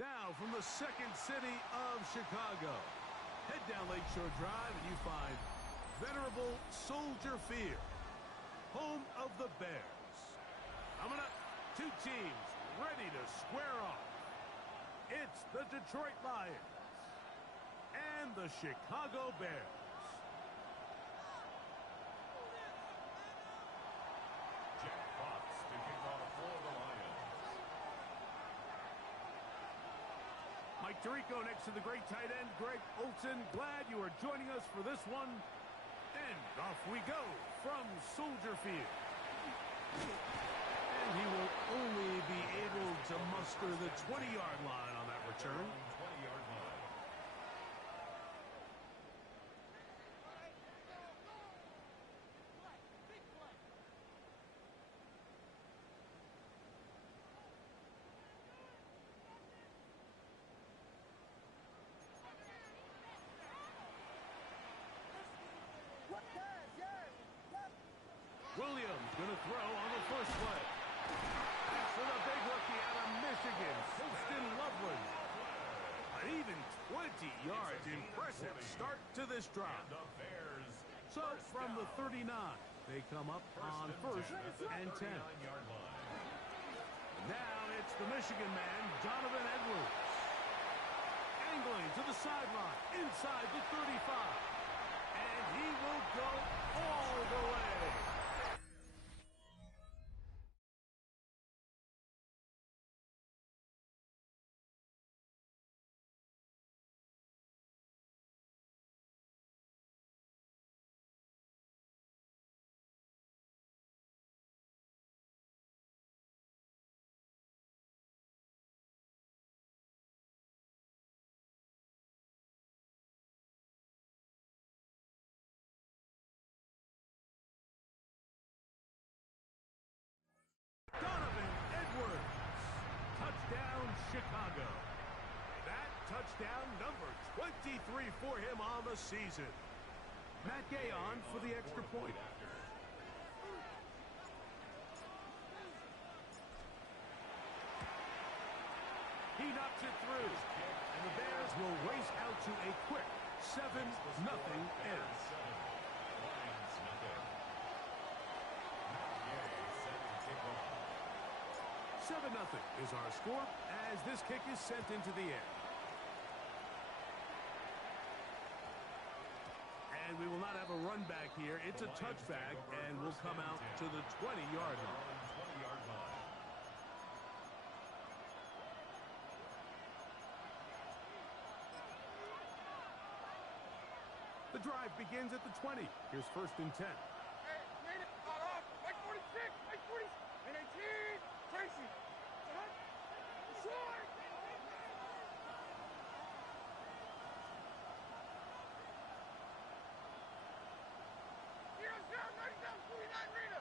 Now, from the second city of Chicago, head down Lakeshore Drive and you find venerable Soldier Field, home of the Bears. Coming up, two teams ready to square off. It's the Detroit Lions and the Chicago Bears. Mike Tirico next to the great tight end, Greg Olsen. Glad you are joining us for this one. And off we go from Soldier Field. And he will only be able to muster the 20-yard line on that return. 20-yard line. Williams going to throw on the first play. That's for the big rookie out of Michigan, Holston Loveland. An even 20 yards. Impressive start to this drive. So from the 39, they come up on first and 10. Now it's the Michigan man, Donovan Edwards. Angling to the sideline, inside the 35. And he will go all the way. Donovan Edwards. Touchdown, Chicago. That touchdown number 23 for him on the season. Matt Gay on for the extra point. He knocks it through. And the Bears will race out to a quick 7-0 end. 7-0 is our score as this kick is sent into the air. And we will not have a run back here. It's a touchback and will come out to the 20-yard line. The drive begins at the 20. Here's first and 10. Hey, made it. Got off. Mike 46. Mike 40. And 18. Tracy. Short. Here's down. 97. 49. Rita.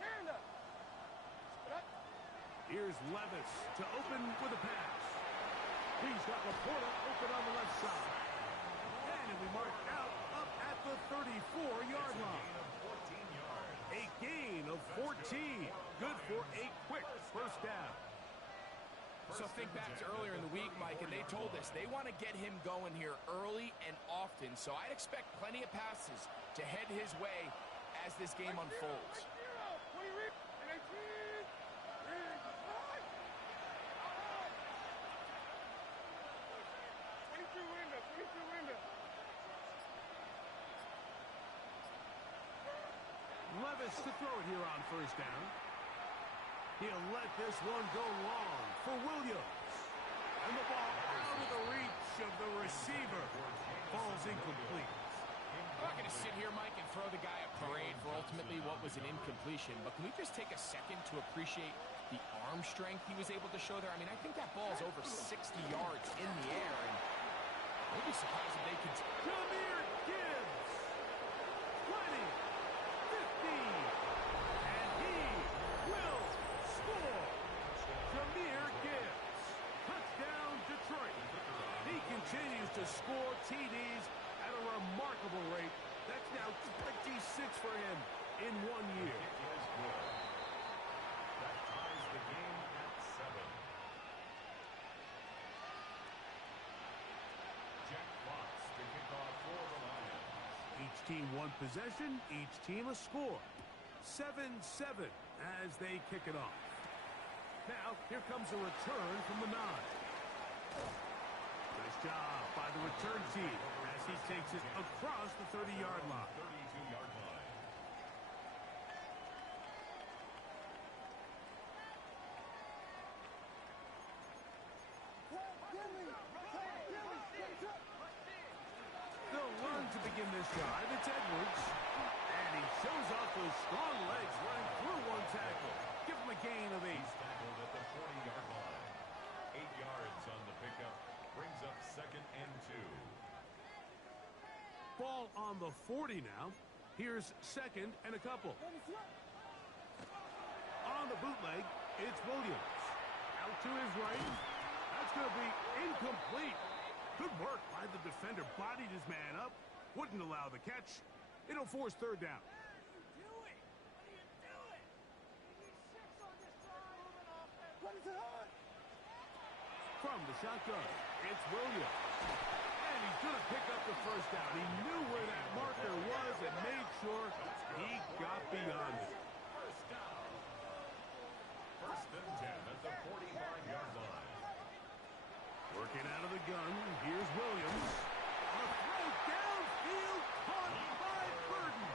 Miranda. Here's Levis to open with a pass. He's got Laporta open on the left side. And we mark out up at the 34-yard line. A gain of 14. Good for a quick first down. So think back to earlier in the week, Mike, and they told us they want to get him going here early and often. So I'd expect plenty of passes to head his way as this game unfolds. 22 window. Levis to throw it here on first down. He'll let this one go long for Williams. And the ball out of the reach of the receiver. Falls incomplete. I'm not going to sit here, Mike, and throw the guy a parade for ultimately what was an incompletion, but can we just take a second to appreciate the arm strength he was able to show there? I mean, I think that ball is over 60 yards in the air, and I'd be surprised if they could... Jahmyr Gibbs! 20, 15, and he will score! Jahmyr Gibbs, touchdown Detroit. He continues to score TDs at a remarkable rate. That's now 26 for him in 1 year. That ties the game at 7. team one possession, each team a score. 7-7 as they kick it off. Now, here comes a return from the 9. Nice job by the return team as he takes it across the 30-yard line. 32-yard line. They'll run to begin this drive. It's Edwards. And he shows off those strong legs running through one tackle. Give him a gain of 8. He's tackled at the 40-yard line. 8 yards on the pickup. Brings up 2nd and 2. Ball on the 40 now. Here's 2nd and a couple. On the bootleg, it's Williams. Out to his right. That's going to be incomplete. Good work by the defender. Bodied his man up. Wouldn't allow the catch. It'll force 3rd down. From the shotgun, it's Williams. And he's going to pick up the 1st down. He knew where that marker was and made sure he got beyond it. First down. 1st and 10 at the 45-yard line. Working out of the gun, here's Williams. A throw downfield, caught by Burden.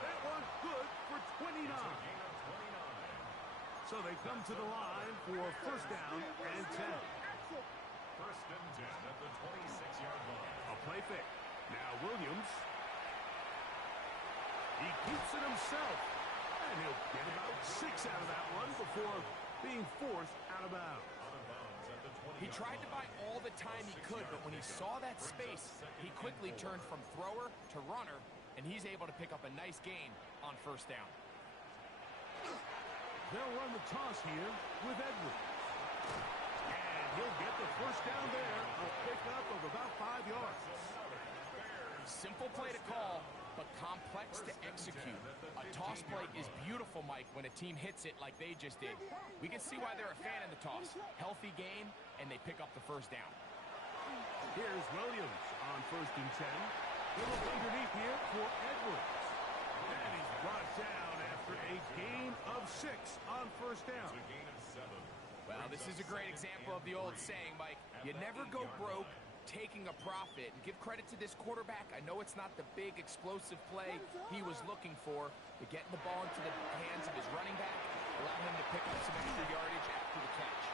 That one's good for 29. Gain of 29. So they come to the line for 1st down and 10. 1st and 10 at the 26-yard line. A play fake. Now Williams. He keeps it himself. And he'll get about 6 out of that one before being forced out of bounds. Out of bounds at the 20. He tried to buy all the time he could, but when he saw that space, he quickly turned from thrower to runner, and he's able to pick up a nice gain on 1st down. They'll run the toss here with Edwards. And he'll get the 1st down there. A pickup of about 5 yards. Simple play to call, but complex to execute. A toss play is beautiful, Mike, when a team hits it like they just did. We can see why they're a fan of the toss. Healthy game, and they pick up the 1st down. Here's Williams on 1st and 10. He'll look underneath here for Edwards. And he's brought down after a gain of 6 on 1st down. A gain of 7. Well, this is a great example of the old saying, Mike. You never go broke taking a profit. And give credit to this quarterback. I know it's not the big explosive play he was looking for, but getting the ball into the hands of his running back allowed him to pick up some extra yardage after the catch.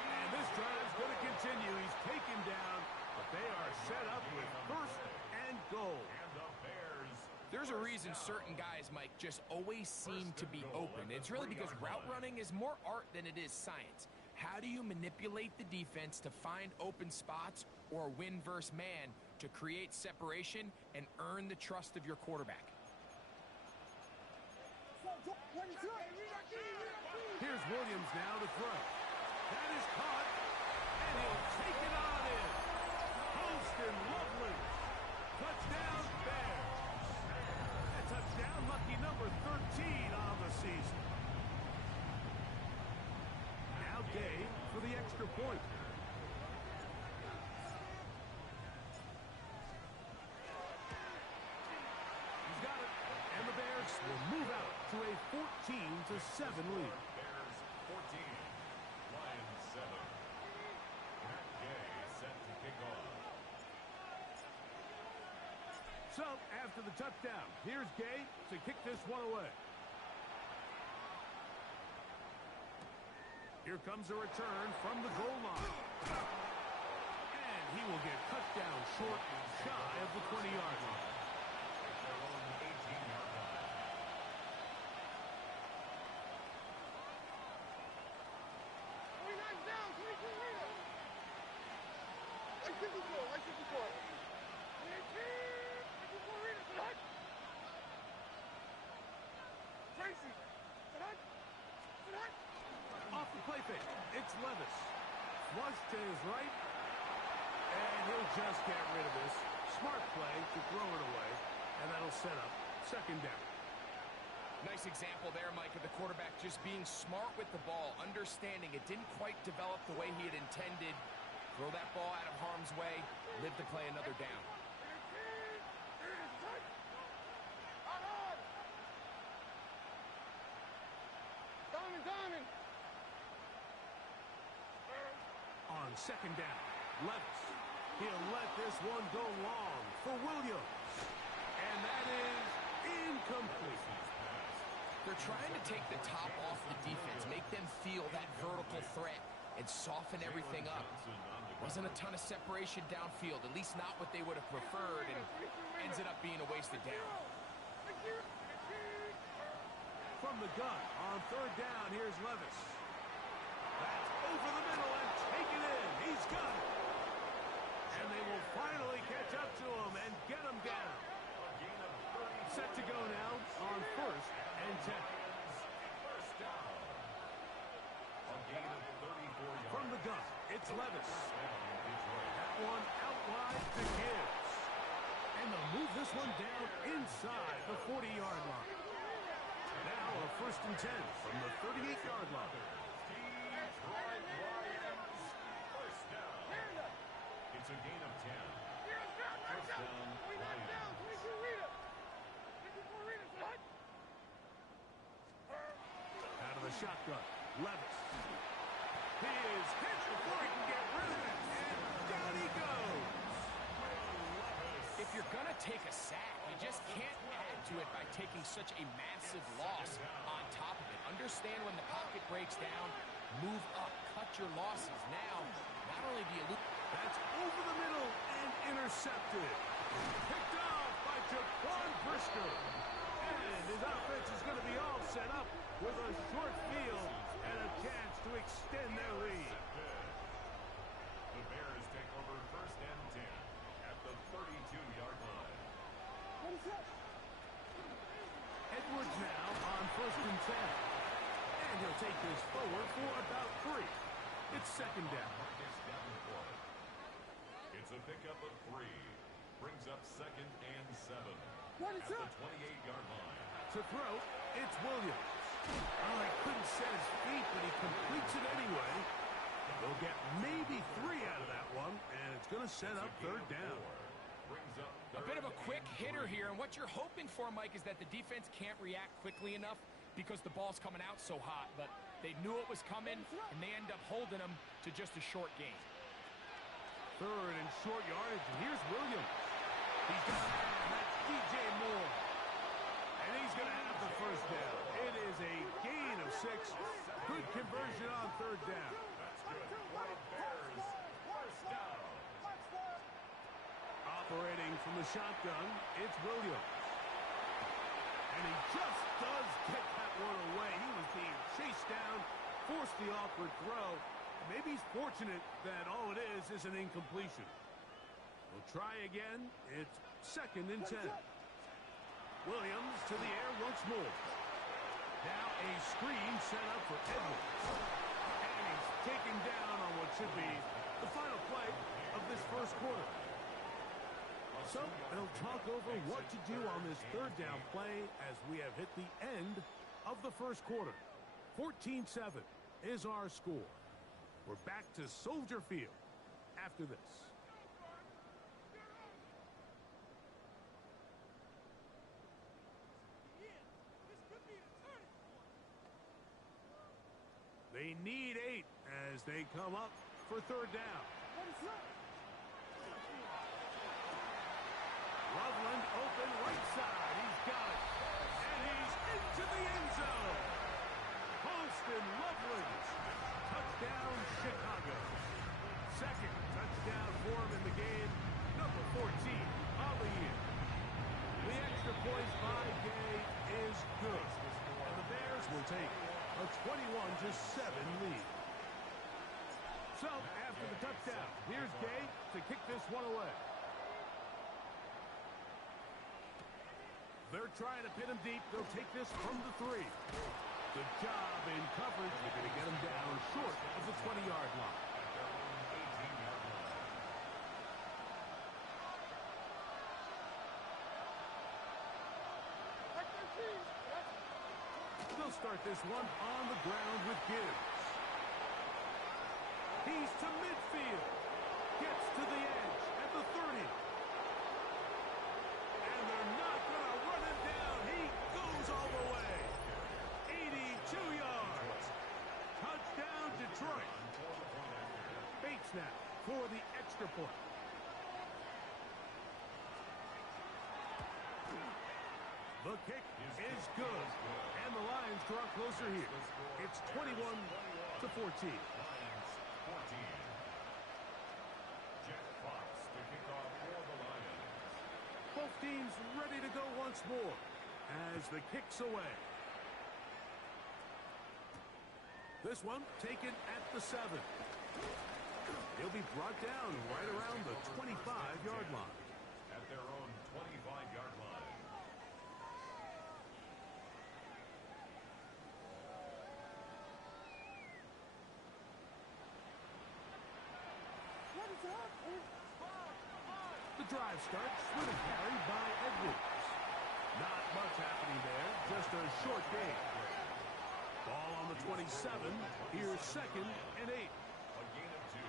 And this drive's going to continue. He's taken down, but they are set up with 1st and goal. And the Bears. There's a reason certain guys, Mike, just always seem to be open. It's really because route running is more art than it is science. How do you manipulate the defense to find open spots or win versus man to create separation and earn the trust of your quarterback? Here's Williams now to throw. That is caught, and he'll take it on in. Holston Lovely. Touchdown, Bears. A touchdown, lucky number 13 on the season. Now Gay for the extra point. He's got it, and the Bears will move out to a 14-7 lead. Bears 14. Lions 7. Matt Gay set to kick off. So, after the touchdown, here's Gay to kick this one away. Here comes a return from the goal line. And he will get cut down short and shy of the 20-yard line. Their own 18-yard line. 29 down, 22 Rita. Like 54, like 54. 24 Rita, tonight. Tracy, tonight. Tonight. Off the play fake, it's Levis. Flush to his right, and he'll just get rid of this. Smart play to throw it away, and that'll set up 2nd down. Nice example there, Mike, of the quarterback just being smart with the ball, understanding it didn't quite develop the way he had intended. Throw that ball out of harm's way, live to play another down. second down. Levis. He'll let this one go long for Williams. And that is incomplete. They're trying to take the top off the defense, make them feel that vertical threat, and soften everything up. Wasn't a ton of separation downfield, at least not what they would have preferred, and ends up being a wasted down. From the gun on third down, here's Levis. That's over the middle and taken in. He's got it. And they will finally catch up to him and get him down. Set to go now on first and 10. From the gun, it's Levis. That one out wide to Gibbs. And they'll move this one down inside the 40-yard line. Now a first and 10 from the 38-yard line. First down. It's a gain of 10. First down, Lions. Out of the shotgun, Levis. He is hit before he can get rid of it, and down he goes. If you're going to take a sack, you just can't add to it by taking such a massive loss on top of it. Understand when the pocket breaks down, move up, cut your losses. Now, not only do you lose... That's over the middle and intercepted. Picked off by Jaquan Brisker. And his offense is going to be all set up with a short field and a chance to extend their lead. The Bears take over first and 10 at the 32-yard line. Edwards now on first and 10. And he'll take this forward for about 3. It's second down. It's a pickup of 3. Brings up second and 7 at the 28-yard line. To throw, it's Williams. Oh, he couldn't set his feet, but he completes it anyway. They'll get maybe 3 out of that one, and it's going to set up third down. A bit of a quick hitter here, and what you're hoping for, Mike, is that the defense can't react quickly enough because the ball's coming out so hot, but they knew it was coming, and they end up holding them to just a short gain. Third and short yardage, and here's Williams. He's got a man, that's DJ Moore. And he's going to have the first down. It is a gain of 6. Good conversion on third down. Bears, first down. Operating from the shotgun, it's Williams. And he just does get that one away. He was being chased down, forced the awkward throw. Maybe he's fortunate that all it is an incompletion. We'll try again. It's second and 10. Williams to the air once more. Now a screen set up for Edwards. And he's taken down on what should be the final play of this first quarter. So they'll talk over what to do on this third down play as we have hit the end of the first quarter. 14-7 is our score. We're back to Soldier Field after this. They need 8 as they come up for third down. Loveland open right side. He's got it. And he's into the end zone. Holston Loveland. Touchdown, Chicago. Second touchdown for him in the game. Number 14 of the year. The extra points by Gay is good. And the Bears will take a 21-7 lead. So, after the touchdown, here's Gay to kick this one away. They're trying to pin him deep. They'll take this from the 3. Good job in coverage. They're going to get him down short of the 20-yard line. They'll start this one on the ground with Gibbs. He's to midfield. Gets to the edge at the 30. And they're not going to run him down. He goes all the way. 82 yards. Touchdown, Detroit. Bates snap for the extra point. The kick is good, and the Lions draw closer here. It's 21-14. Lions 14. Jack Fox to kick off for the Lions. Both teams ready to go once more as the kick's away. This one taken at the 7. He'll be brought down right around the 25-yard line. At their own 25-yard line. The drive starts with a carry by Edwards. Not much happening there, just a short gain. Ball on the 27. Here's 2nd and 8. A gain of 2.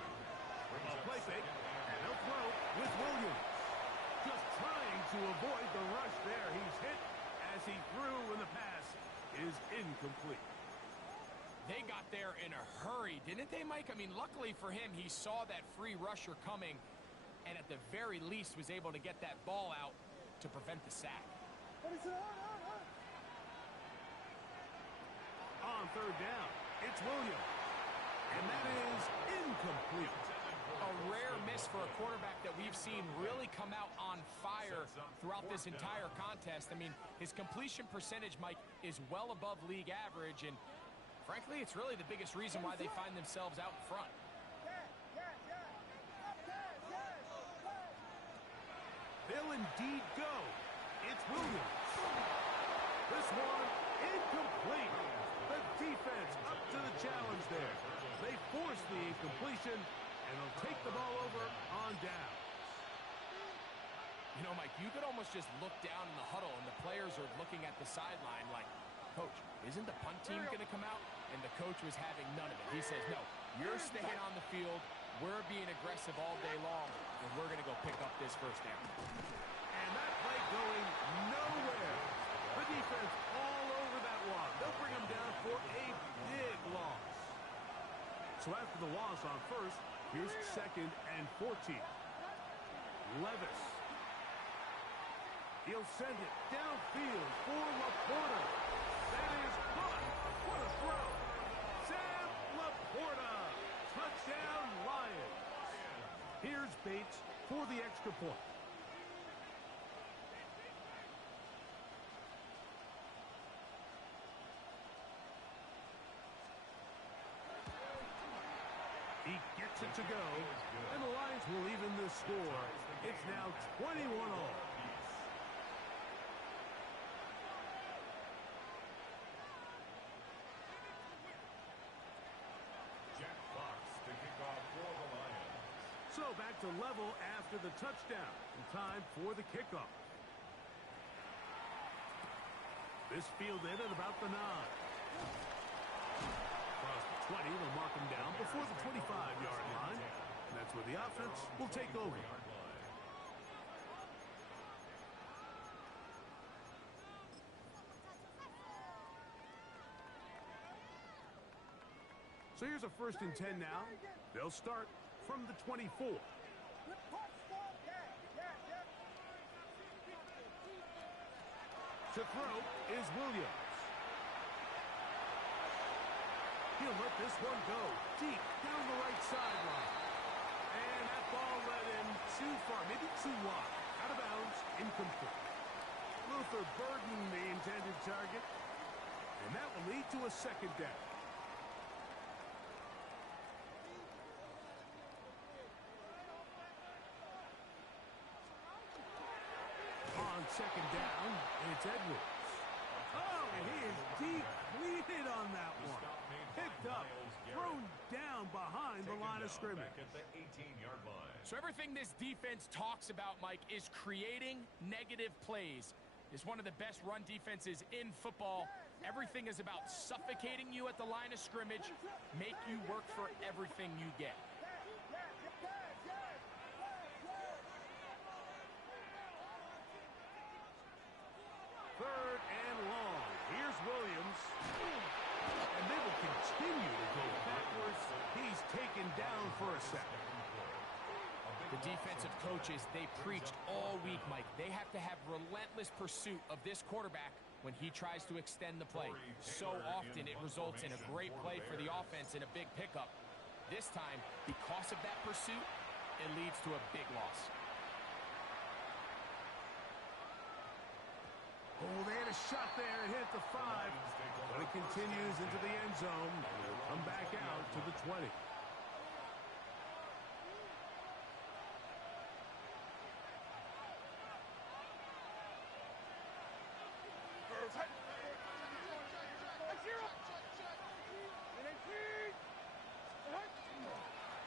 A play fake, and he'll throw with Williams. Just trying to avoid the rush there. He's hit as he threw, and the pass is incomplete. They got there in a hurry, didn't they, Mike? I mean, luckily for him, he saw that free rusher coming, and at the very least was able to get that ball out to prevent the sack. On 3rd down, it's Williams. And that is incomplete. A rare miss for a quarterback that we've seen really come out on fire throughout this entire contest. I mean, his completion percentage, Mike, is well above league average, and frankly, it's really the biggest reason why they find themselves out in front. They'll indeed go. It's Williams. This one incomplete. The defense up to the challenge there. They force the incompletion, and they'll take the ball over on downs. You know, Mike, you could almost just look down in the huddle, and the players are looking at the sideline like, Coach, isn't the punt team going to come out? And the coach was having none of it. He says, no, you're staying on the field. We're being aggressive all day long, and we're going to go pick up this first down. And that play going nowhere. The defense all over that one. They'll bring him down for a big loss. So after the loss on first, here's 2nd and 14. Levis. He'll send it downfield for Laporta. That is caught. What a throw. Sam Laporta. Touchdown, Lions. Here's Bates for the extra point. He gets it to go, and the Lions will even the score. It's now 21-all. Jack Fox to kick off for the Lions. So back to level after the touchdown. And time for the kickoff. This fielded at about the 9. Across the 20, they'll mark him down before the 25-yard line. And that's where the offense will take over. So here's a 1st and 10 now. They'll start from the 24. To throw is Williams. He'll let this one go deep down the right sideline. And that ball led him too far, maybe too wide. Out of bounds, incomplete. Luther Burden, the intended target. And that will lead to a 2nd down. On 2nd down, it's Edwards. Oh, and he is depleted on that one. Picked up, thrown down behind the line of scrimmage. Back at the 18-yard line. So everything this defense talks about, Mike, is creating negative plays. It's one of the best run defenses in football. Everything is about suffocating you at the line of scrimmage, make you work for everything you get. 3rd and long. Here's Williams. And they will continue to go backwards. He's taken down for a 2nd. defensive coaches, they preached all week, Mike. They have to have relentless pursuit of this quarterback when he tries to extend the play. So often it results in a great play for the offense and a big pickup. This time, because of that pursuit, it leads to a big loss. Oh, they had a shot there. It hit the 5. But it continues into the end zone. It'll come back out to the 20.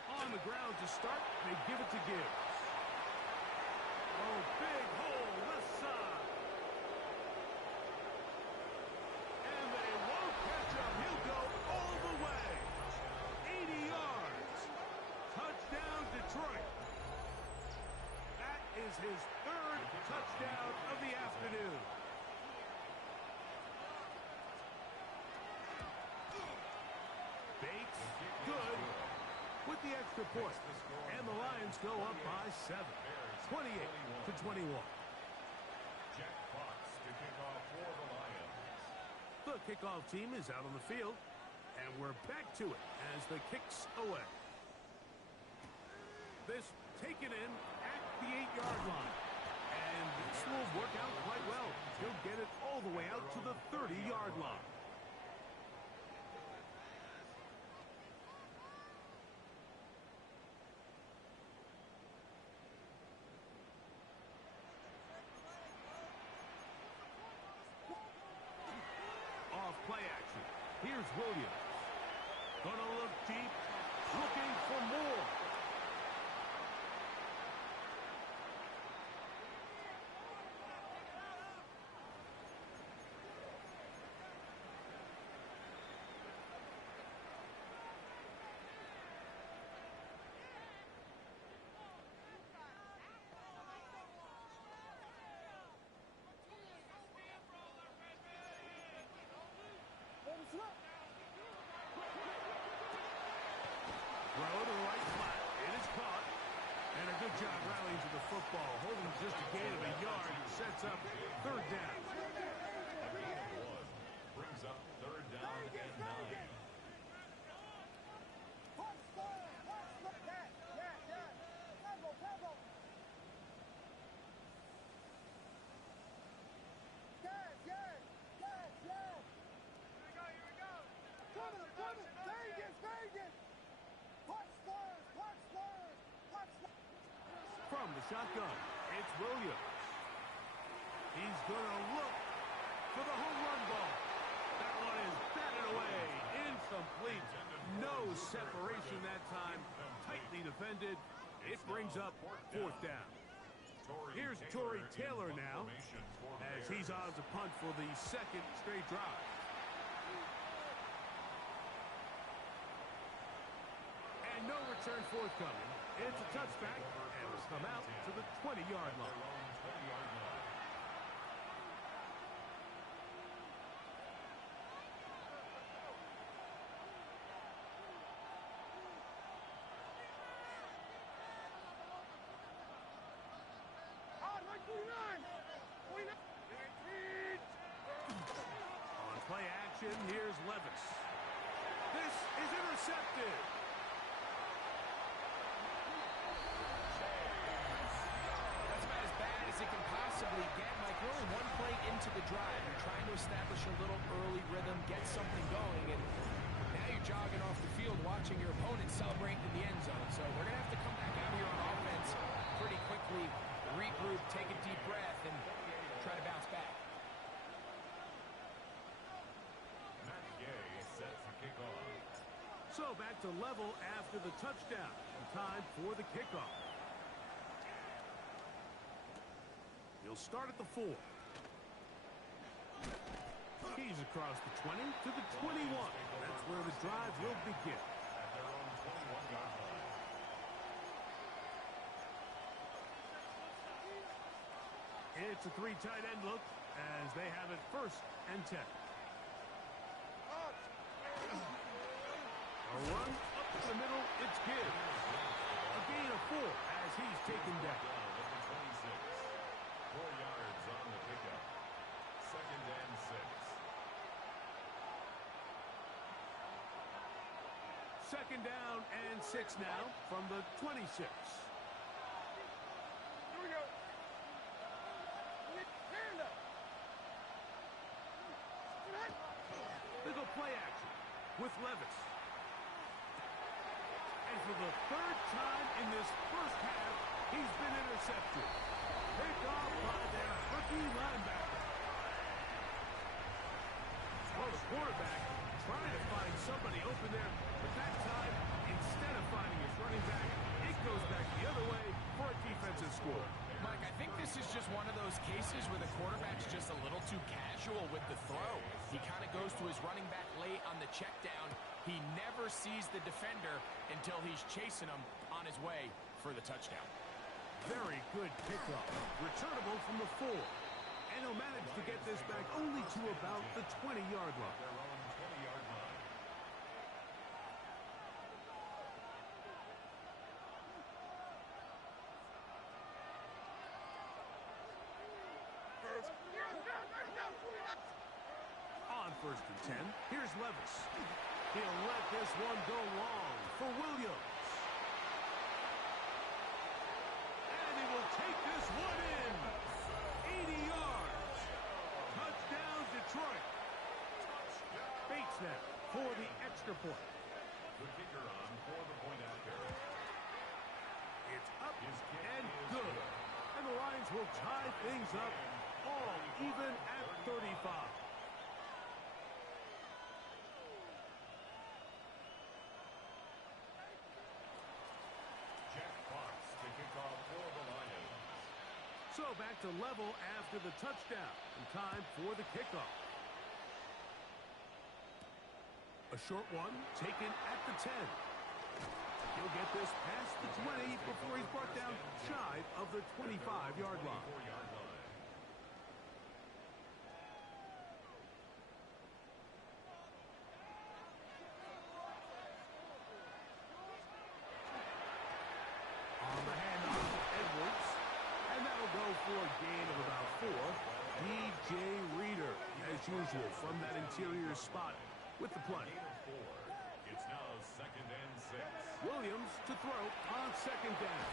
On the ground to start, they give it to Gibbs. Oh, big hole, left side. And they won't catch up. He'll go all the way. 80 yards. Touchdown, Detroit. That is his 3rd touchdown of the afternoon. Bates, good, with the extra point. And the Lions go up by 7. 28-21. Jack Fox to kick off for the Lions. The kickoff team is out on the field, and we're back to it as the kick's away. This taken in at the 8-yard line. And this will work out quite well. He'll get it all the way out to the 30-yard line. Play action. Here's Williams. Gonna look deep, looking for more. Throw to the right flat. It is caught. And a good job rallying to the football. Holding just a gain of a yard. Sets up 3rd down. A gain of 1 brings up 3rd down and 9. From the shotgun, it's Williams. He's going to look for the home run ball. That one is batted away. Incomplete. No separation that time. Tightly defended. It brings up 4th down. Here's Torrey Taylor now, as he's on to punt for the 2nd straight drive. And no return forthcoming. It's a touchback, and will come out to the 20-yard line. On play action, here's Levis. This is intercepted. That's about as bad as it can possibly get, Mike. We're only 1 play into the drive. You're trying to establish a little early rhythm, get something going, and now you're jogging off the field watching your opponent celebrate in the end zone. So we're going to have to come back out here on offense pretty quickly, regroup, take a deep breath, and try to bounce back. So back to level after the touchdown. Time for the kickoff. He'll start at the 4. He's across the 20 to the 21. That's where the drive will begin. At their own 21-yard line. It's a 3 tight end look as they have it 1st and 10. A run up the middle, it's Gibbs. A gain of 4 as as he's taken down. Down at the 26. 4 yards on the pickup. 2nd and 6. 2nd down and 6 now from the 26. Here we go. Stand up. They go play action with Levis. And for the 3rd time in this first half, he's been intercepted. Picked off by their rookie linebacker. Well, the quarterback trying to find somebody open there, but that time, instead of finding his running back, it goes back the other way for a defensive score. Mike, I think this is just one of those cases where the quarterback's just a little too casual with the throw. He kind of goes to his running back late on the check down. He never sees the defender until he's chasing him on his way for the touchdown. Very good pickup. Returnable from the 4. And he'll manage to get this back only to about the 20-yard line. Their own 20-yard line. On 1st and 10, here's Levis. He'll let this one go long for Williams. And he will take this one in. 80 yards. Touchdown, Detroit. Bates now for the extra point. The kicker on for the point after. It's up His kick and is good. And the Lions will tie things up all even at 35. Jack Fox to kick off for the Lions. So back to level after the touchdown. And time for the kickoff. A short one taken at the 10. He'll get this past the 20 before he's brought down shy of the 25-yard line. 24-yard line. On the handoff to Edwards. And that'll go for a gain of about 4. DJ Reader, as usual, from that interior spot with the play. Gain of 4. It's now 2nd and 6. Williams to throw on 2nd down.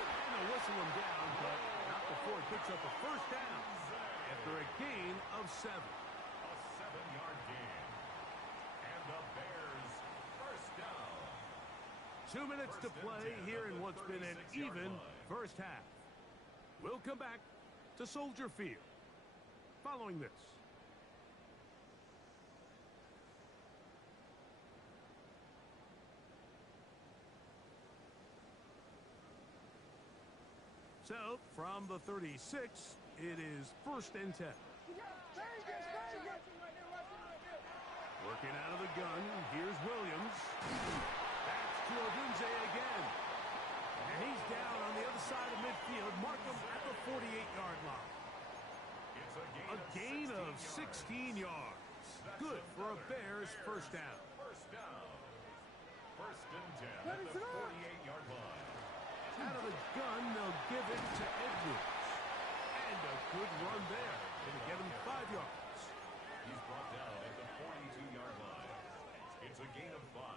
And they'll whistle him down, but not before it picks up a 1st down after a gain of 7. A 7-yard gain. And the Bears first down. 2 minutes to play here in what's been an even first half. We'll come back to Soldier Field following this. So, from the 36, it is 1st and 10. Working out of the gun, here's Williams. That's to Odunze again. And he's down on the other side of midfield. Mark him at the 48-yard line. It's A gain of 16 yards. Good for a Bears first down. First down. 1st and 10 at the 48-yard line. Out of the gun, they'll give it to Edwards. And a good run there. It'll get him 5 yards. He's brought down at the 42-yard line. It's a gain of 5.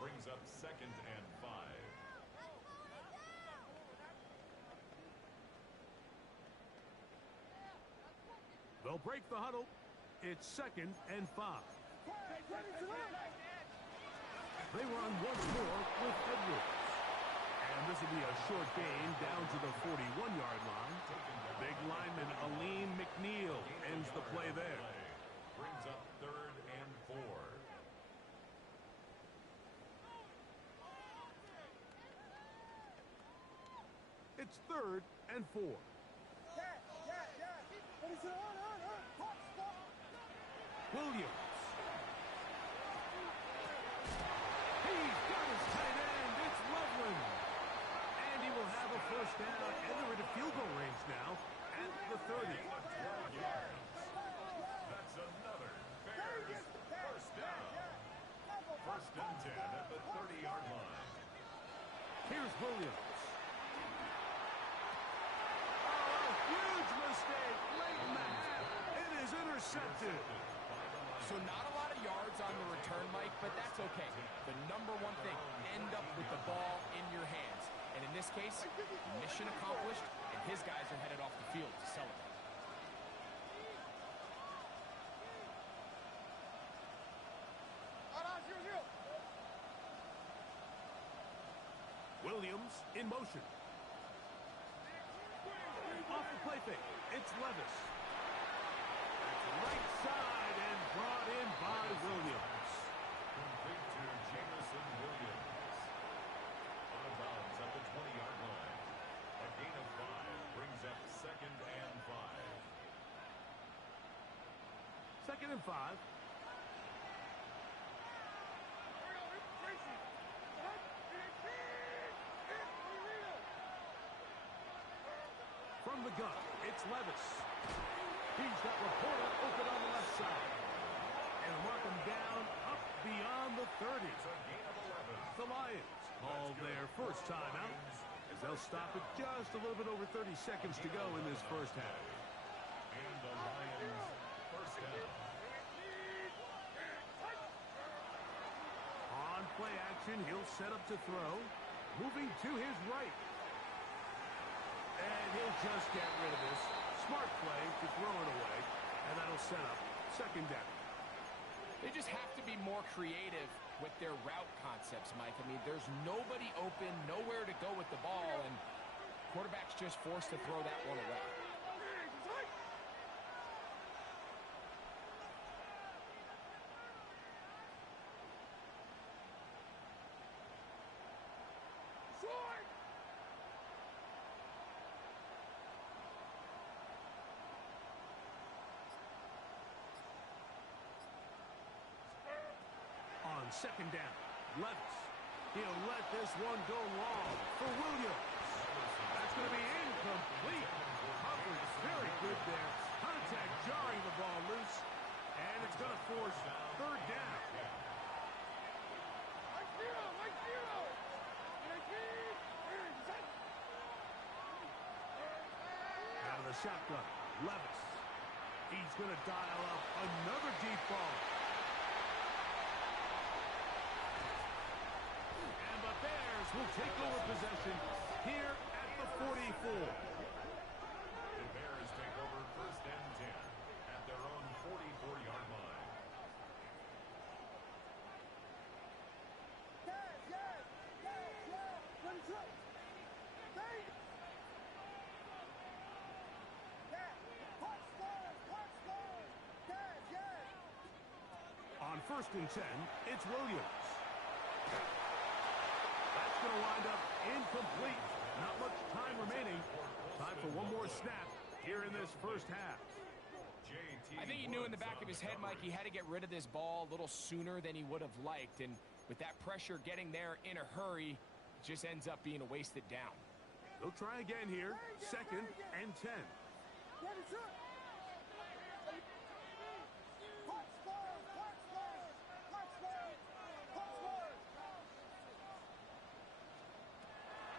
Brings up 2nd and 5. They'll break the huddle. It's 2nd and 5. They run once more with Edwards. And this will be a short gain down to the 41-yard line. Big lineman Aleem McNeil ends the play there. Brings up 3rd and 4. It's 3rd and 4. Williams. He's got his tight end. It's Loveland. And he will have a first down. And they're into field goal range now at the 30. 12 yards. That's another Bears first down. 1st and 10 at the 30-yard line. Here's Williams. intercepted. So not a lot of yards on the return, Mike, but that's okay. The number one thing, end up with the ball in your hands. And in this case, mission accomplished, and his guys are headed off the field to celebrate. Williams in motion. Off the play fake. It's Levis. Right side and brought in by Williams. Complete to Jameson Williams. Out of bounds at the 20-yard line. A gain of 5 brings up 2nd and 5. 2nd and 5. From the gun, it's Levis. He's got Laporta open on the left side. And mark him down up beyond the 30. The Lions call their first timeout as they'll stop it just a little bit over 30 seconds to go in this first half. And the Lions first down. On play action, he'll set up to throw. Moving to his right. And he'll just get rid of this. Smart play to throw it away. And that'll set up 2nd down. They just have to be more creative with their route concepts, Mike. I mean, there's nobody open, nowhere to go with the ball, and quarterback's just forced to throw that one away. On 2nd down, Levis. He'll let this one go long for Williams. That's going to be incomplete. Coverage very good there. Contact jarring the ball loose. And it's going to force 3rd down. Out of the shotgun, Levis. He's going to dial up another deep ball. Will take over possession here at the 44. The Bears take over 1st and 10 at their own 44-yard line. On 1st and 10, it's Williams. Going to wind up incomplete. Not much time remaining. Time for one more snap here in this first half. I think he knew in the back of his head, Mike, he had to get rid of this ball a little sooner than he would have liked. And with that pressure getting there in a hurry, it just ends up being a wasted down. They'll try again here. 2nd and 10.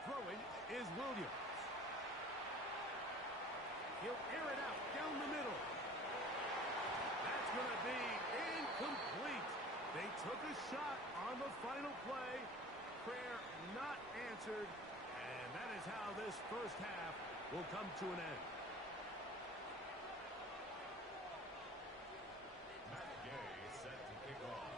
Throwing is Williams. He'll air it out down the middle. That's going to be incomplete. They took a shot on the final play. Prayer not answered. And that is how this first half will come to an end. Set to kick off.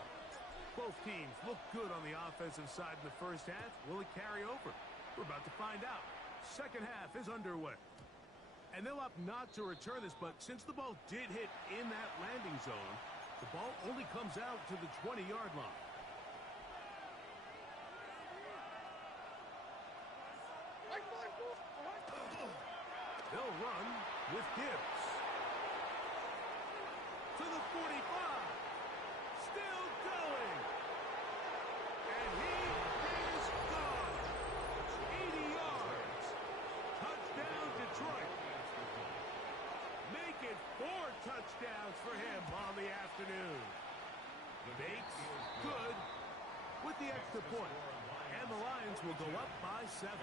Both teams look good on the offensive side in the first half. Will it carry over? We're about to find out. Second half is underway. And they'll opt not to return this, but since the ball did hit in that landing zone, the ball only comes out to the 20-yard line. They'll run with Gibbs. To the 45. Still going. And he is gone. 80 yards. Touchdown, Detroit. Make it 4 touchdowns for him on the afternoon. Bates, good, with the extra point. And the Lions will go up by 7.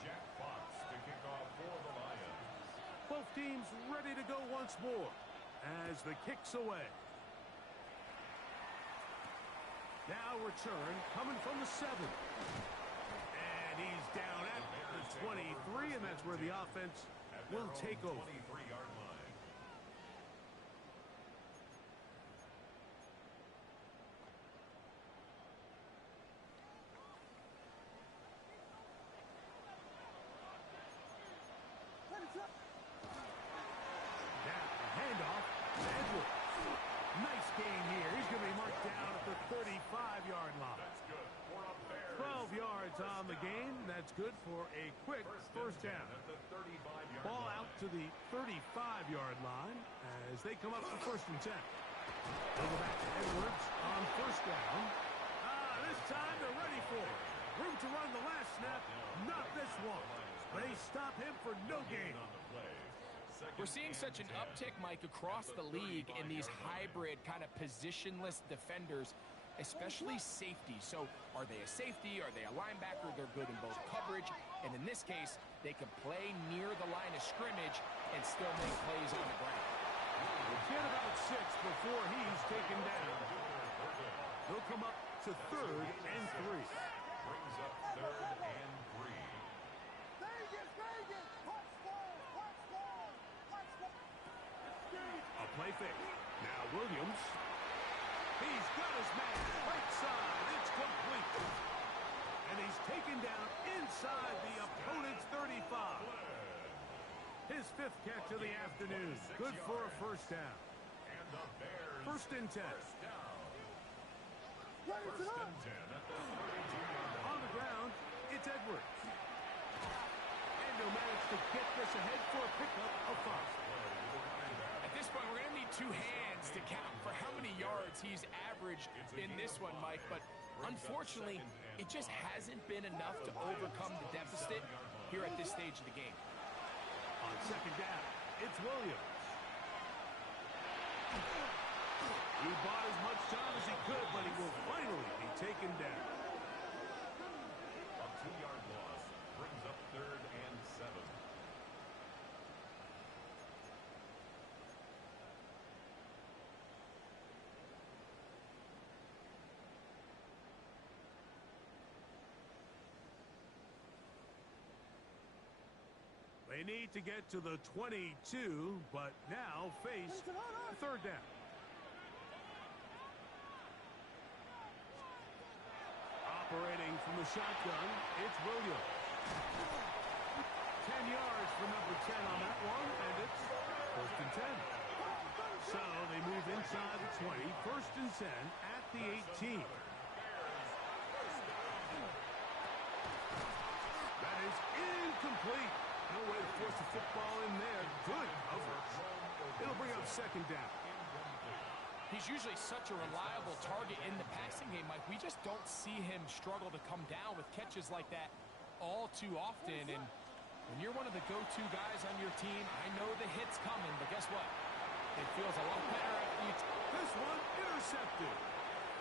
Jack Fox to kick off for the Lions. Both team's ready to go once more as the kick's away. Now return coming from the 7. And he's down at the 23, and that's where the offense will take over. 23-yard line. Now, handoff to Edwards. Nice gain here. He's going to be marked down at the 35-yard line. That's good for a Bears. 12 yards on the game. That's good for a quick first down. At the 35-yard Ball line. out to the 35-yard line as they come up for first and 10. They'll go back to Edwards on first down. This time they're ready for it. Room to run the last snap. Not this one. They stop him for no gain. On the play. We're seeing such an uptick, Mike, across the league in these hybrid kind of positionless defenders, especially safety. So are they a safety? Are they a linebacker? They're good in both coverage. And in this case, they can play near the line of scrimmage and still make plays on the ground. Get about 6 before he's taken down. He'll come up to 3rd and 3. Brings up 3rd and 3. A play fake. Now Williams. He's got his man. Right side. It's complete. And he's taken down inside the opponent's 35. His 5th catch of the afternoon. Good for a first down. And the Bears. First and 10. First down. First and 10 at the 32-yard line. On the ground, it's Edwards. And he'll manage to get this ahead for a pickup of 5. At this point, we're going to need 2 hands to count for how many yards he's averaged in this one, Mike. But unfortunately, it just hasn't been enough to overcome the deficit here at this stage of the game. On second down, it's Williams. He bought as much time as he could, but he will finally be taken down. A 2-yard loss brings up 3rd and 7. They need to get to the 22, but now face 3rd down. Operating from the shotgun, it's Williams. 10 yards for number 10 on that one, and it's 1st and 10. So they move inside the 20, 1st and 10 at the 18. That is incomplete. No way to force the football in there. Good coverage. It'll bring up 2nd down. He's usually such a reliable target in the passing game, Mike. We just don't see him struggle to come down with catches like that all too often. And when you're one of the go-to guys on your team, I know the hit's coming, but guess what? It feels a lot better after you... This one intercepted.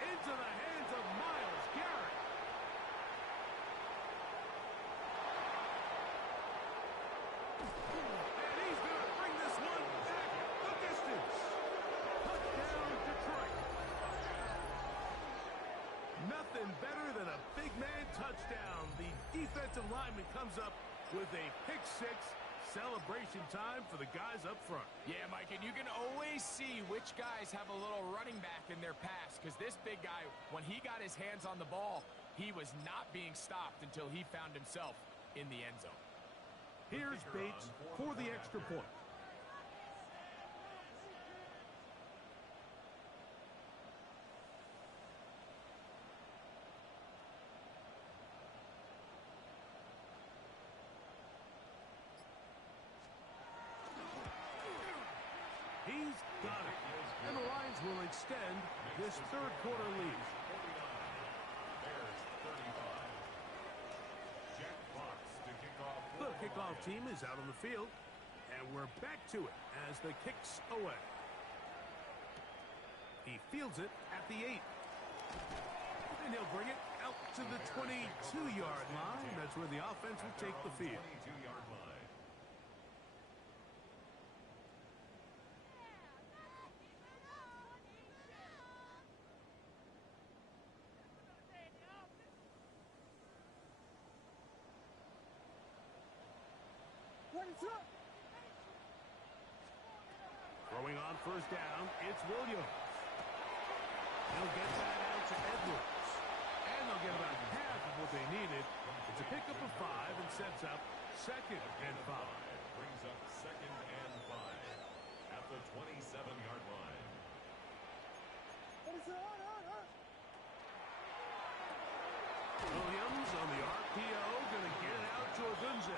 Into the hands of Myles Garrett. And he's going to bring this one back the distance. Touchdown, Detroit. Nothing better than a big man touchdown. The defensive lineman comes up with a pick 6. Celebration time for the guys up front. Yeah, Mike, and you can always see which guys have a little running back in their pass, because this big guy, when he got his hands on the ball, he was not being stopped until he found himself in the end zone. Here's Bates for the extra point. He's got it. And the Lions will extend this 3rd quarter lead. Bears 35. Jack Fox to kick off. The kickoff team is out on the field, and we're back to it as the kick's away. He fields it at the 8. And he'll bring it out to the 22-yard line. That's where the offense will take the field. 22-yard line. Throwing on first down, it's Williams. He'll get that out to Edwards. And they'll get about half of what they needed. It's a pickup of 5 and sets up 2nd and 5. Brings up 2nd and 5 at the 27-yard line. Williams on the RPO, going to get it out to Odunze.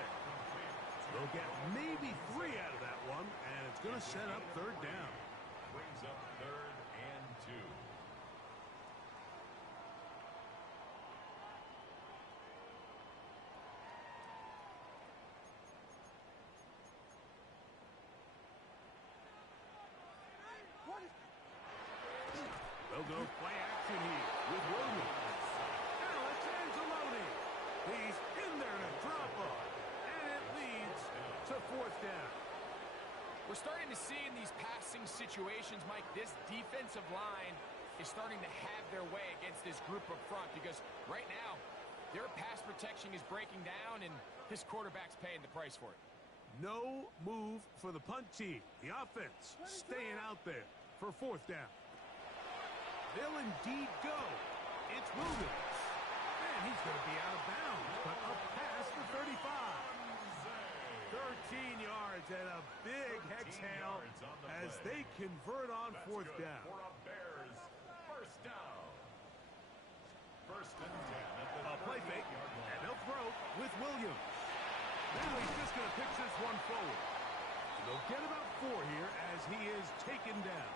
They'll get maybe 3 out of that one, and it's going to set up 3rd down. Brings up 3rd and 2. They'll go play action here with Williams. Now it's Anzalone. He's in there to drop off. And it leads to 4th down. We're starting to see in these passing situations, Mike, this defensive line is starting to have their way against this group up front because right now their pass protection is breaking down and this quarterback's paying the price for it. No move for the punt team. The offense staying out there for 4th down. They'll indeed go. It's Williams. And he's going to be out of bounds, but up past the 35. 13 yards and a big exhale as they convert on 4th down. For a Bears first down. 1st and 10 at the A play fake, 38-yard line. and they'll throw with Williams. Now he's just going to pitch this one forward. They'll get about 4 here as he is taken down.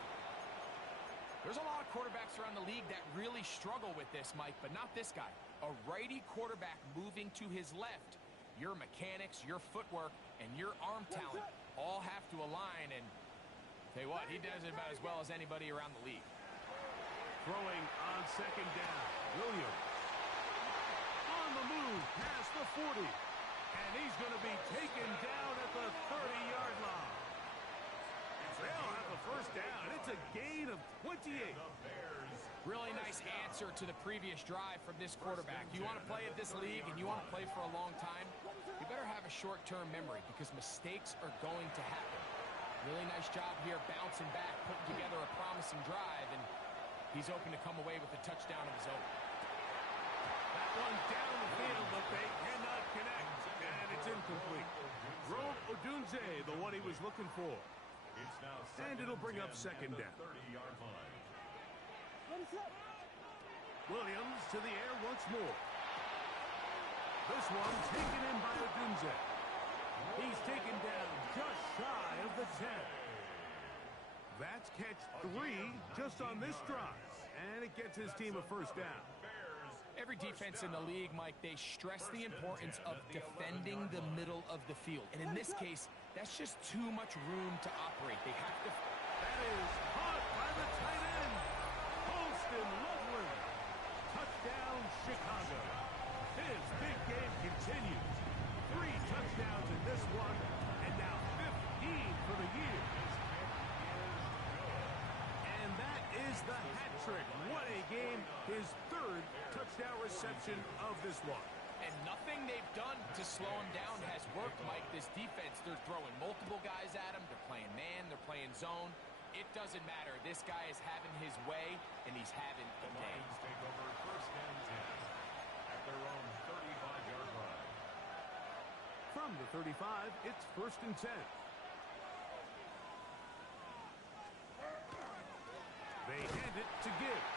There's a lot of quarterbacks around the league that really struggle with this, Mike, but not this guy. A righty quarterback moving to his left. Your mechanics, your footwork, and your arm talent all have to align, and tell you what, he does it about as well as anybody around the league. Throwing on 2nd down. Williams. On the move past the 40. And he's going to be taken down at the 30-yard line. They'll have the 1st down. It's a gain of 28. Really nice answer to the previous drive from this quarterback. You want to play at this league and you want to play for a long time, you better have a short-term memory because mistakes are going to happen. Really nice job here bouncing back, putting together a promising drive, and he's open to come away with a touchdown of his own. That one down the field, but they cannot connect, and it's incomplete. Rome Odunze, the one he was looking for. It's now And it'll bring up 2nd down. 30-yard line. Williams to the air once more. This one taken in by Odunze. He's taken down just shy of the 10. That's catch 3 just on this drive. And it gets his team a 1st down. Every defense in the league, Mike, they stress the importance of defending the middle of the field. And in this case, that's just too much room to operate. They have to... That is caught by the tight end. Holston Loveland. Touchdown, Chicago. His big game continues. 3 touchdowns in this one, and now 15 for the year. And that is the hat trick. What a game. His 3rd touchdown reception of this one. And nothing they've done to slow him down has worked, Mike. This defense, they're throwing multiple guys at him. They're playing man. They're playing zone. It doesn't matter. This guy is having his way, and he's having a The day. Lions take over 1st and 10 at their own 35-yard line. From the 35, it's 1st and 10. They hand it to Gibbs.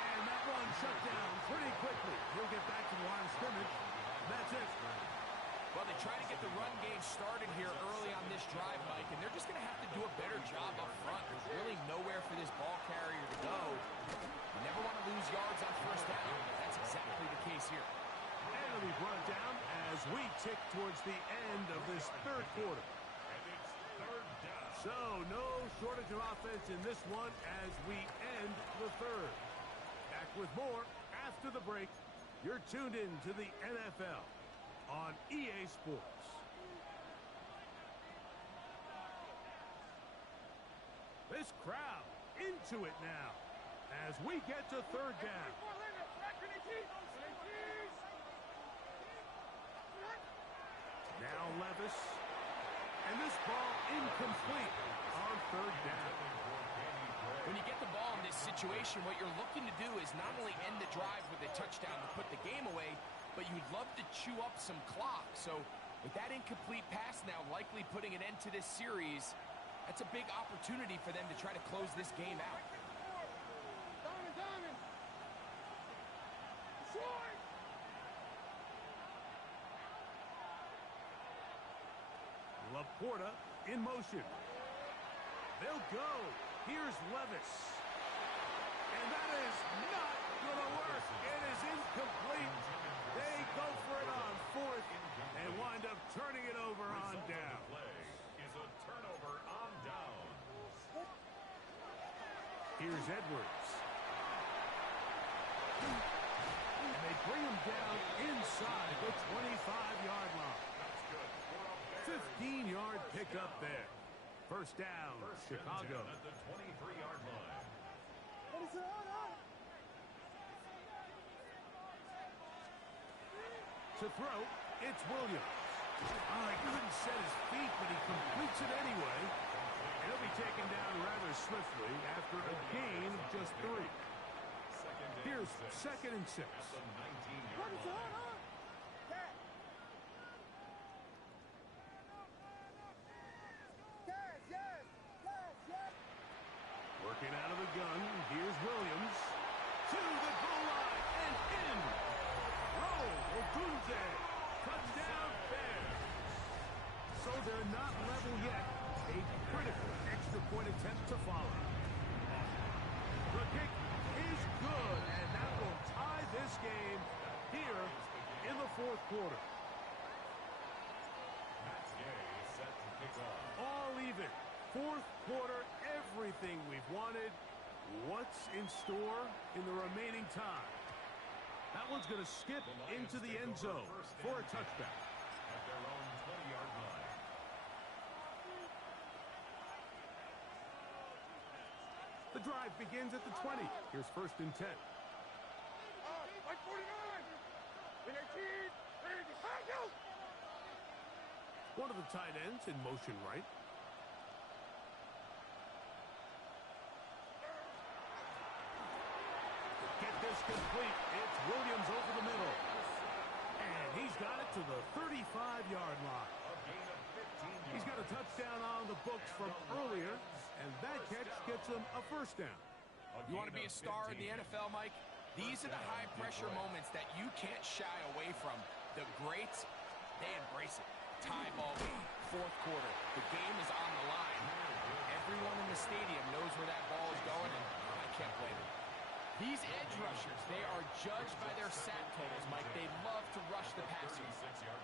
And that one shut down pretty quickly. He'll get back to the line of scrimmage. That's it. Well, they try to get the run game started here early on this drive, Mike, and they're just going to have to do a better job up front. There's really nowhere for this ball carrier to go. You never want to lose yards on 1st down, but that's exactly the case here. And it'll be brought down as we tick towards the end of this 3rd quarter. And it's 3rd down. So, no shortage of offense in this one as we end the 3rd. Back with more after the break. You're tuned in to the NFL on EA Sports. This crowd into it now as we get to 3rd down. Now Levis And this ball incomplete on third down. When you get the ball in this situation, what you're looking to do is not only end the drive with a touchdown to put the game away, but you'd love to chew up some clock. So with that incomplete pass now likely putting an end to this series, that's a big opportunity for them to try to close this game out. Diamond. Short. Laporta in motion. They'll go. Here's Levis. And that is not going to work. It is incomplete. They go for it on fourth and wind up turning it over on down. Is a turnover on down. Here's Edwards. And they bring him down inside the 25-yard line. 15-yard pickup there. First down, Chicago. At the 23-yard line. To throw, it's Williams. Oh, he couldn't set his feet, but he completes it anyway. And he'll be taken down rather swiftly after a gain of just 3. Here's second and 6. At the 19-yard line. Working out of the gun, here's Williams. To the goal line and in. Roll, Ogunze. Touchdown, Bears. So they're not level yet. A critical extra point attempt to follow. The kick is good, and that will tie this game here in the fourth quarter. Matt Gay set to kick off. All even. Fourth quarter, everything we've wanted. What's in store in the remaining time? That one's going to skip into the end zone for a touchback. At their own 20-yard line. The drive begins at the 20. Here's first and 10. Like 49. In 18. Go. One of the tight ends in motion right. Get this complete. It's Williams over the middle. And he's got it to the 35-yard line. A gain of 15 yards. He's got a touchdown on the books from earlier, and that catch gets him a first down. You want to be a star in the NFL, Mike? These are the high-pressure moments that you can't shy away from. The greats, they embrace it. Tie ball game, fourth quarter. The game is on the line. Everyone in the stadium knows where that ball is going, and I can't blame them. These edge rushers, they are judged by their sack totals, Mike. They love to rush the passer.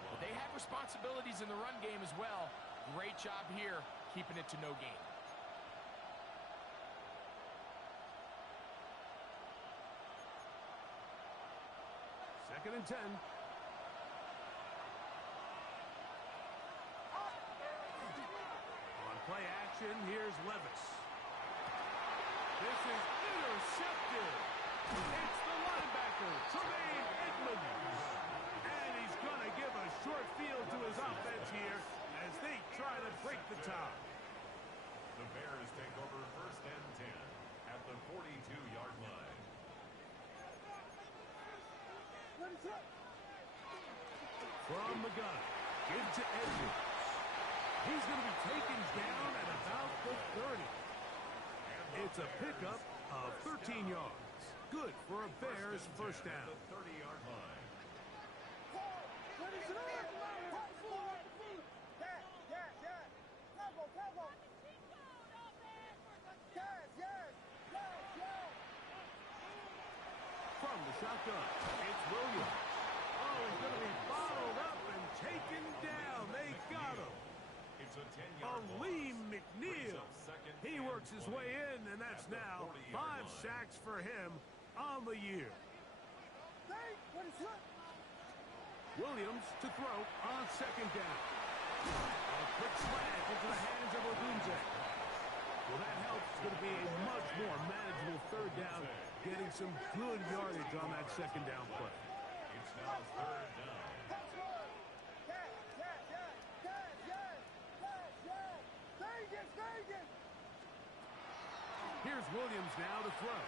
But they have responsibilities in the run game as well. Great job here, keeping it to no gain. Second and 10. On play action, here's Levis. This is intercepted. It's the linebacker, Tremaine Edmonds. And he's going to give a short field to his offense here as they try to break the tie. The Bears take over first and 10 at the 42-yard line. From the gun, give to Edwards. He's going to be taken down at about the 30. It's a pickup of 13 yards. Good for a Bears first down. The 30-yard line. From the shotgun, it's Williams. Oh, he's going to be bottled up and taken down. They got him. It's a 10-yard Lee loss. McNeil. He works his way in, and that's now 5 sacks for him on the year. Williams to throw on second down. A quick slant into the hands of Ogunze. Well, that helps. It's going to be a much more manageable third down, getting some good yardage on that second down play. It's now third down. Here's Williams now to throw.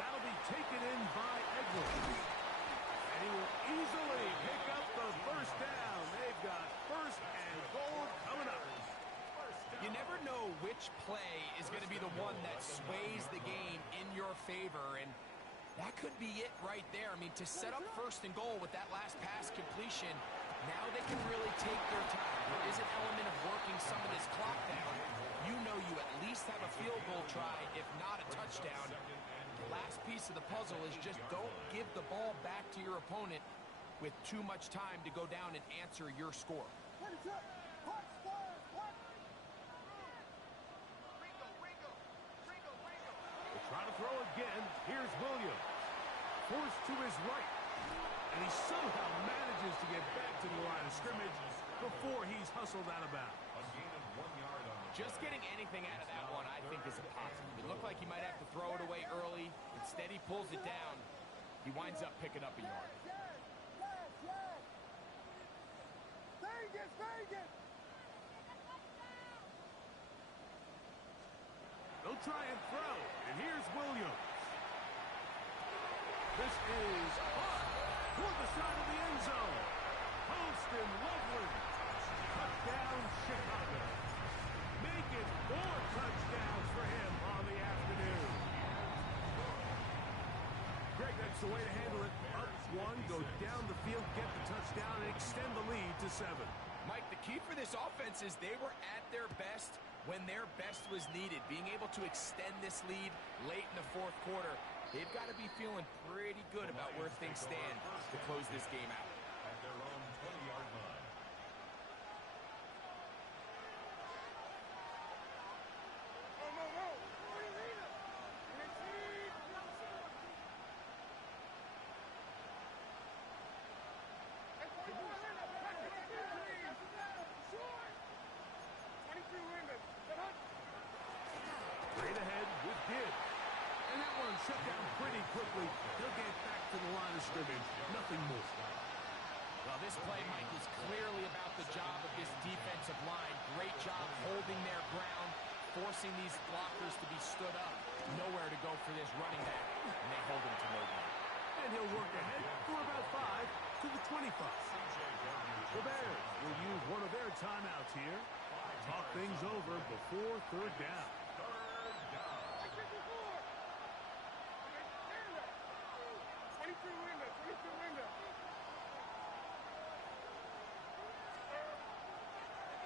That'll be taken in by Edwards. And he will easily pick up the first down. They've got first and goal coming up. You never know which play is going to be the one that sways the game in your favor, and that could be it right there. I mean, to set up first and goal with that last pass completion, now they can really take their time. There is an element of working some of this clock down. You know you at least have a field goal try, if not a touchdown. The last piece of the puzzle is just don't give the ball back to your opponent with too much time to go down and answer your score. Try to throw again. Here's Williams. Forced to his right. And he somehow manages to get back to the line of scrimmage before he's hustled out of bounds. A gain of 1 yard on the Just getting anything out of that one, I think, is a positive. It looked like he might have to throw it away early. Instead, he pulls it down. He winds up picking up a yard. Vegas! They'll try and throw. And here's Williams. This is hot toward the side of the end zone. Post and Loveland. Touchdown, Chicago. Make it 4 touchdowns for him on the afternoon. Greg, that's the way to handle it. Up 1, go down the field, get the touchdown, and extend the lead to 7. Mike, the key for this offense is they were at their best when their best was needed. Being able to extend this lead late in the fourth quarter, they've got to be feeling pretty good about where things stand to close this game out. at their own 20-yard line. No. What do you mean? Straight ahead with Gibbs. And that one shut down pretty quickly. He'll get back to the line of scrimmage. Nothing more. Well, this play, Mike, is clearly about the job of this defensive line. Great job holding their ground, forcing these blockers to be stood up. Nowhere to go for this running back, and they hold him to no gain. And he'll work ahead for about 5 to the 25. The Bears will use one of their timeouts here. Talk things over before third down.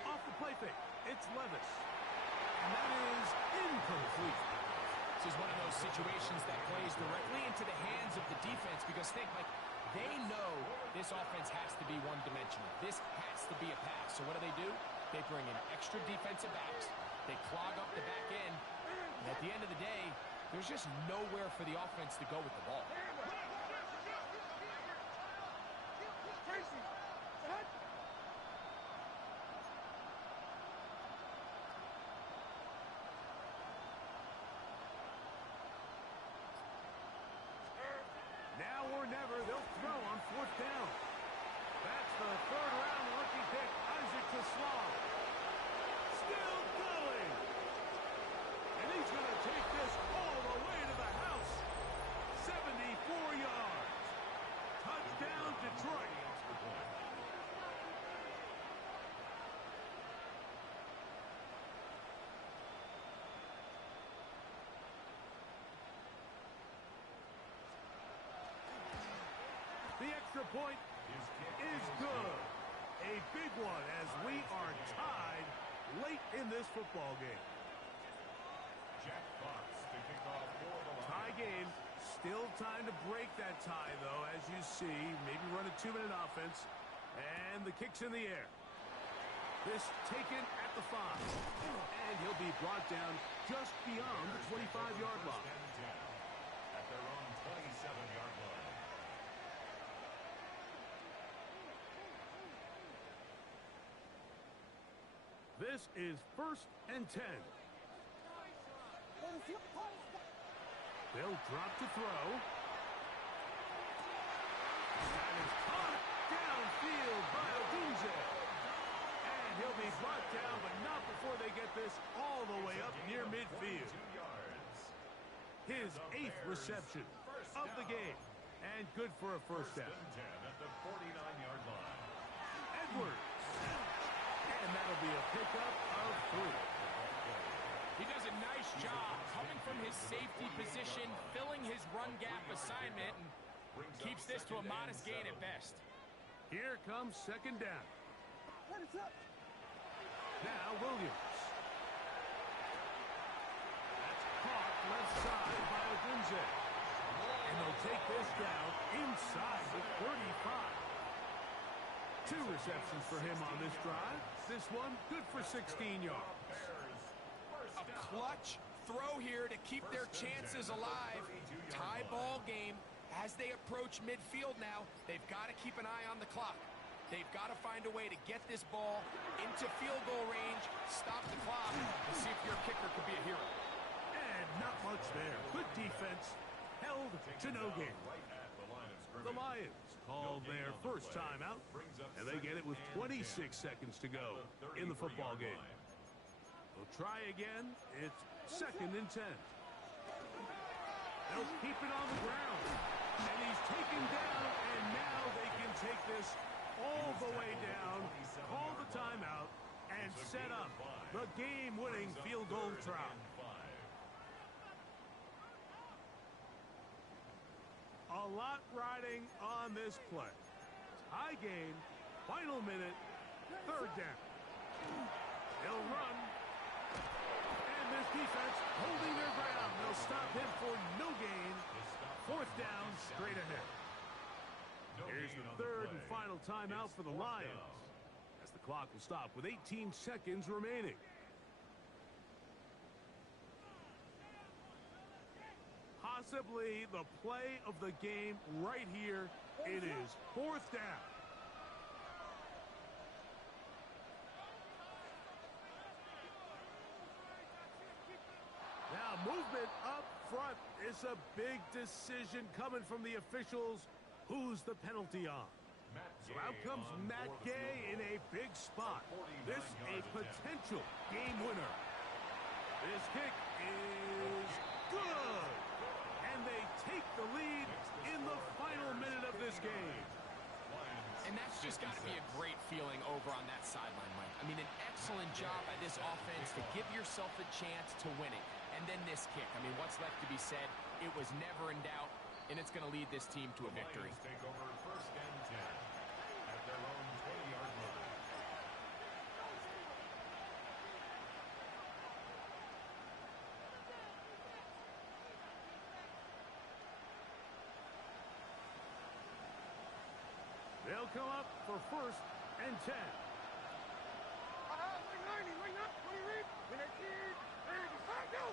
Off the play fake, it's Levis. And that is incomplete. This is one of those situations that plays directly into the hands of the defense because think, like, they know this offense has to be one-dimensional. This has to be a pass. So what do? They bring in extra defensive backs. They clog up the back end. And at the end of the day, there's just nowhere for the offense to go with the ball. Now or never, they'll throw on fourth down. That's the third-round rookie pick, Isaac Taslam. Still going. And he's going to take this all the way to the house. 74 yards. Touchdown, Detroit. The extra point is good. A big one as we are tied late in this football game. Jack Fox to kick off for the Lions. Tie game. Still time to break that tie, though, as you see. Maybe run a 2-minute offense. And the kick's in the air. This taken at the 5. And he'll be brought down just beyond the 25-yard line. First and 10 at their own 27-yard line. This is first and 10. They'll drop to throw. That is caught downfield by Odunze. And he'll be brought down, but not before they get this all the way up near midfield. his 8th reception of the game. And good for a first down. At the 49-yard line. Edwards. And that'll be a pickup of 3. He does a nice job coming from his safety position, filling his run gap assignment, and keeps this to a modest gain at best. Here comes second down. What is up? Now Williams. That's caught left side by Odunze. And they'll take this down inside the 35. 2 receptions for him on this drive. This one good for 16 yards. A clutch throw here to keep their chances alive. Tie ball game as they approach midfield now. They've got to keep an eye on the clock. They've got to find a way to get this ball into field goal range, stop the clock, and see if your kicker could be a hero. And not much there. Good defense. Held to no gain. The Lions call their first timeout, and they get it with 26 seconds to go in the football game. They'll try again. It's 2nd and 10. They'll keep it on the ground. And he's taken down, and now they can take this all the way down, call the timeout, and set up the game-winning field goal try. A lot riding on this play. High game, final minute, 3rd down. He'll run. And this defense holding their ground. They'll stop him for no gain. 4th down, straight ahead. Here's the 3rd and final timeout for the Lions, as the clock will stop with 18 seconds remaining. Possibly the play of the game right here. It is 4th down. Now movement up front is a big decision coming from the officials. Who's the penalty on? So out comes Matt Gay in a big spot. This a potential game winner. This kick is good. And they take the lead in the final minute of this game. And that's just got to be a great feeling over on that sideline, Mike. I mean, an excellent job by this offense to give yourself a chance to win it. And then this kick. I mean, what's left to be said? It was never in doubt, and it's going to lead this team to a victory. Take over 1st and 10 at their own 20-yard line. They'll come up for 1st and 10. Line up, 20 read, 18, 35, go!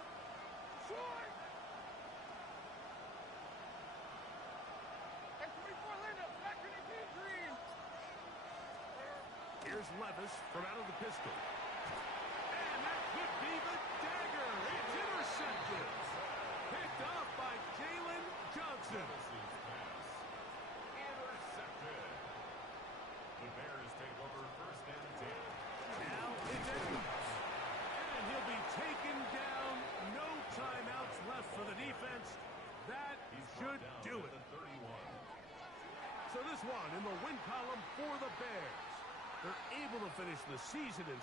Short! And 24 line up, back in 18, green! Here's Levis from out of the pistol. And that could be the dagger. It's intercepted. Picked off by Jalen Johnson. Intercepted. The Bears take over 1st and 10. Now it's Edwards. And he'll be taken down. No timeouts left for the defense. That should do it. So this one in the win column for the Bears. They're able to finish the season in